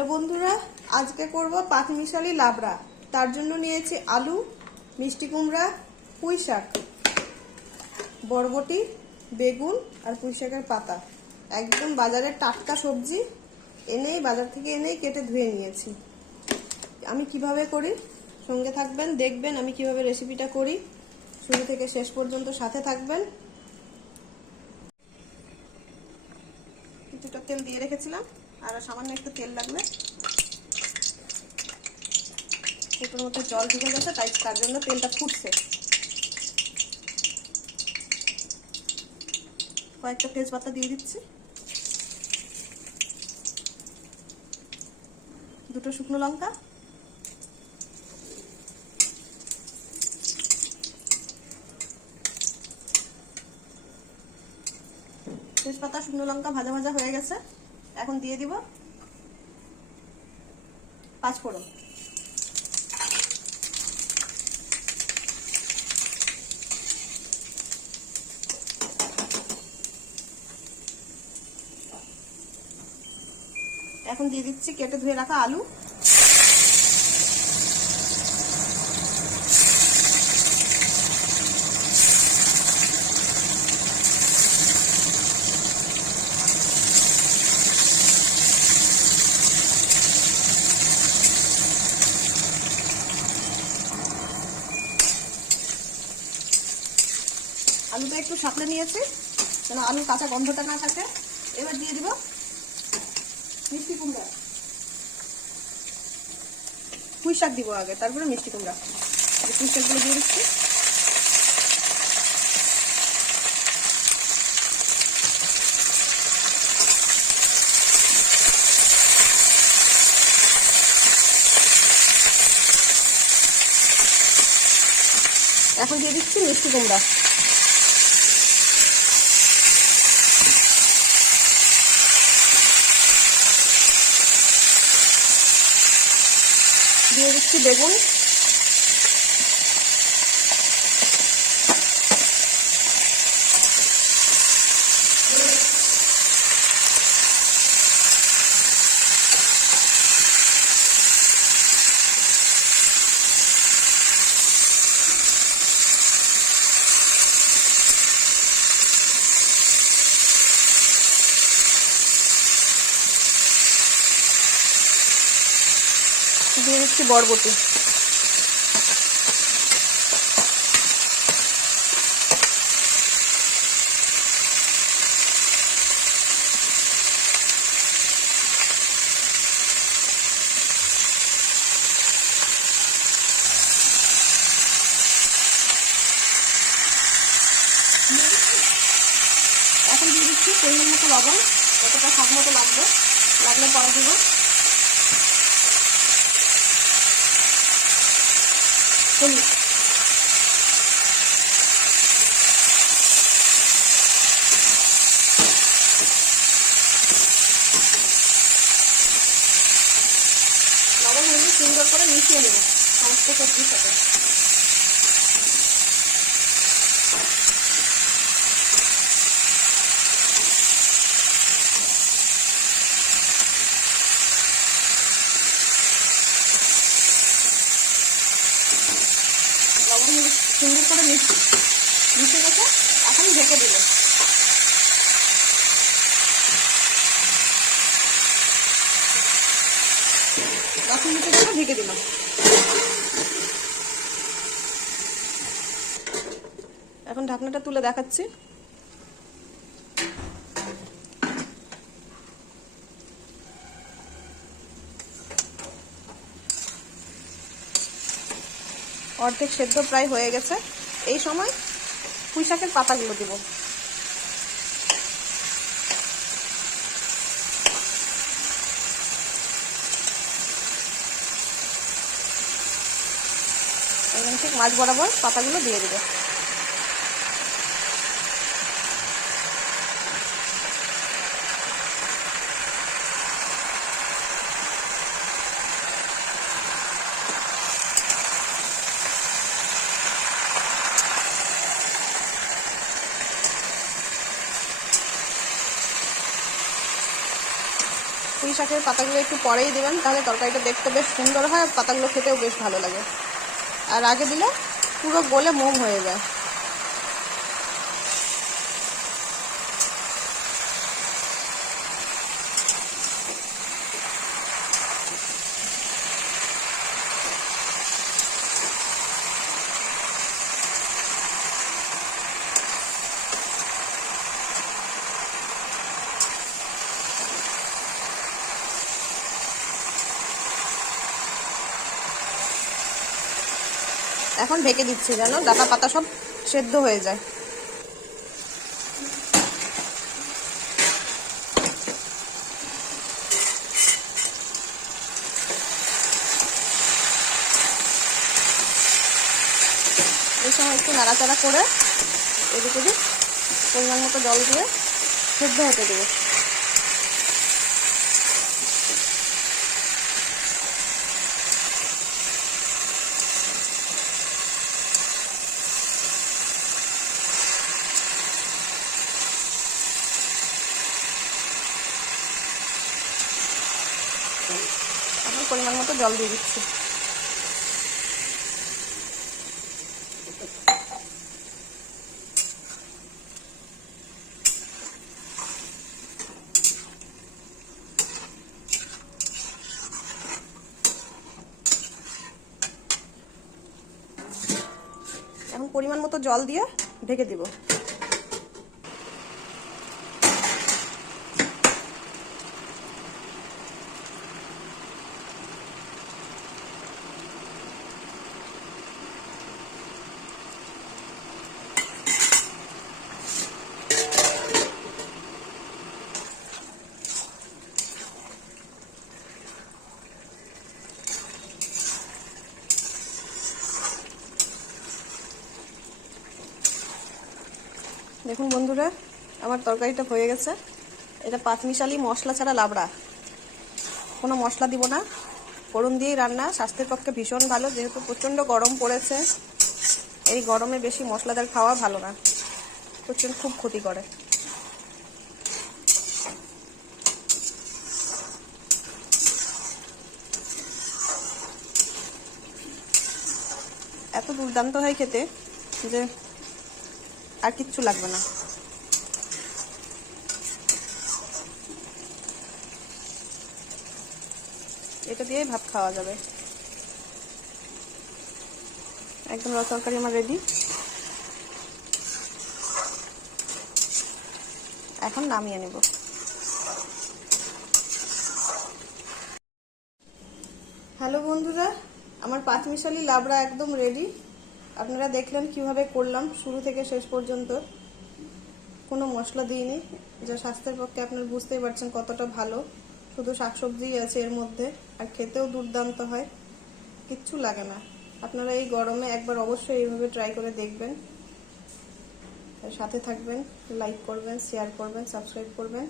Hello বন্ধুরা, আজকে করব পাঁচমিশালি লাবড়া। তার জন্য নিয়েছি আলু, মিষ্টি কুমড়া, পুঁই শাক, বরবটি, বেগুন আর পুঁই শাকের পাতা। একদম বাজারের টাটকা সবজি বাজার থেকে এনেই কেটে ধুয়ে নিয়েছি। আমি কিভাবে করি সঙ্গে থাকবেন, দেখবেন আমি কিভাবে রেসিপিটা করি। শুরু থেকে শেষ পর্যন্ত সাথে থাকবেন। কিছুটা তেল দিয়ে রেখেছিলাম, আর সামান্য একটু তেল লাগবে। এটার মধ্যে জল ঢুকে গেছে, তার জন্য তেলটা ফুটছে। কয়েকটা তেজপাতা দিয়ে দিচ্ছি, দুটো শুকনো লঙ্কা, তেজপাতা শুকনো লঙ্কা ভাজা ভাজা হয়ে গেছে। এখন দিয়ে দিব পাঁচফোড়ন। এখন দিয়ে দিচ্ছি কেটে ধুয়ে রাখা আলু। আলুটা একটু সাঁতলে নিয়েছি যেন আলুর কাঁচা গন্ধটা না থাকে। এবার দিয়ে দিব মিষ্টি কুমড়া, পুঁই শাক দিব আগে, তারপরে মিষ্টি কুমড়া। পুঁই শাকগুলো দিয়ে দিচ্ছি। এখন দিয়ে দিচ্ছি মিষ্টি কুমড়া। দিয়ে দিচ্ছি বেগুন, দিয়ে দিচ্ছি বরবটি। এখন দিয়ে দিচ্ছি পরিমাণ মতো লবণ, যতটা স্বাদ মতো লাগবে, লাগলে পরে দেবো। হলুদ, লবণ হলুদ সুন্দর করে মিশিয়ে নেব সমস্ত সবজির সাথে। লবণ হলুদ সুন্দর করে মিশে গেছে, এখন ঢেকে দেব। 10 মিনিটের জন্য ঢেকে দিলাম। এখন ঢাকনাটা তুলে দেখাচ্ছি। অর্ধেক সেদ্ধ প্রায় হয়ে গেছে। এই সময় পুঁই শাকের পাতাগুলো দিব। এবং ঠিক মাছ বরাবর পাতাগুলো দিয়ে দিব। পুঁই শাকের পাতাগুলো একটু পরেই দেবেন, তাহলে তরকারিটা দেখতে বেশ সুন্দর হয়, আর পাতাগুলো খেতেও বেশ ভালো লাগে। আর আগে দিলে পুরো গলে মোম হয়ে যায়। এখন ঢেকে দিচ্ছি যেন ডাঁটা পাতা সব সেদ্ধ হয়ে যায়। এই সময় একটু নাড়াচাড়া করে এদিক ওদিক পরিমাণ মতো জল দিয়ে সেদ্ধ হতে দেবো। এখন পরিমাণ মতো জল দিয়ে দিচ্ছি। এখন পরিমাণ মতো জল দিয়ে ঢেকে দিব। দেখুন বন্ধুরা, আমার তরকারিটা হয়ে গেছে। এটা পাঁচমিশালি মশলা ছাড়া লাবড়া, কোনো মশলা দিব না, ফোড়ন দিয়েই রান্না। স্বাস্থ্যের পক্ষে ভীষণ ভালো, যেহেতু প্রচণ্ড গরম পড়েছে। এই গরমে বেশি মশলাদার খাওয়া ভালো না, প্রচণ্ড খুব ক্ষতি করে। এত দুর্দান্ত হয় খেতে যে আর কিচ্ছু লাগবে না। এটা দিয়েই ভাত খাওয়া যাবে। একদম তরকারি আমার রেডি। এখন নামিয়ে নেব। হ্যালো বন্ধুরা, আমার পাঁচমিশালি লাবড়া একদম রেডি। আপনারা দেখলেন কিভাবে করলাম, শুরু থেকে শেষ পর্যন্ত কোনো মশলা দিইনি, যা স্বাস্থ্যের পক্ষে আপনারা বুঝতেই পারছেন কতটা ভালো। শুধু শাকসবজিই আছে এর মধ্যে, আর খেতেও দুর্দান্ত হয়, কিচ্ছু লাগে না। আপনারা এই গরমে একবার অবশ্যই এইভাবে ট্রাই করে দেখবেন। সাথে থাকবেন, লাইক করবেন, শেয়ার করবেন, সাবস্ক্রাইব করবেন।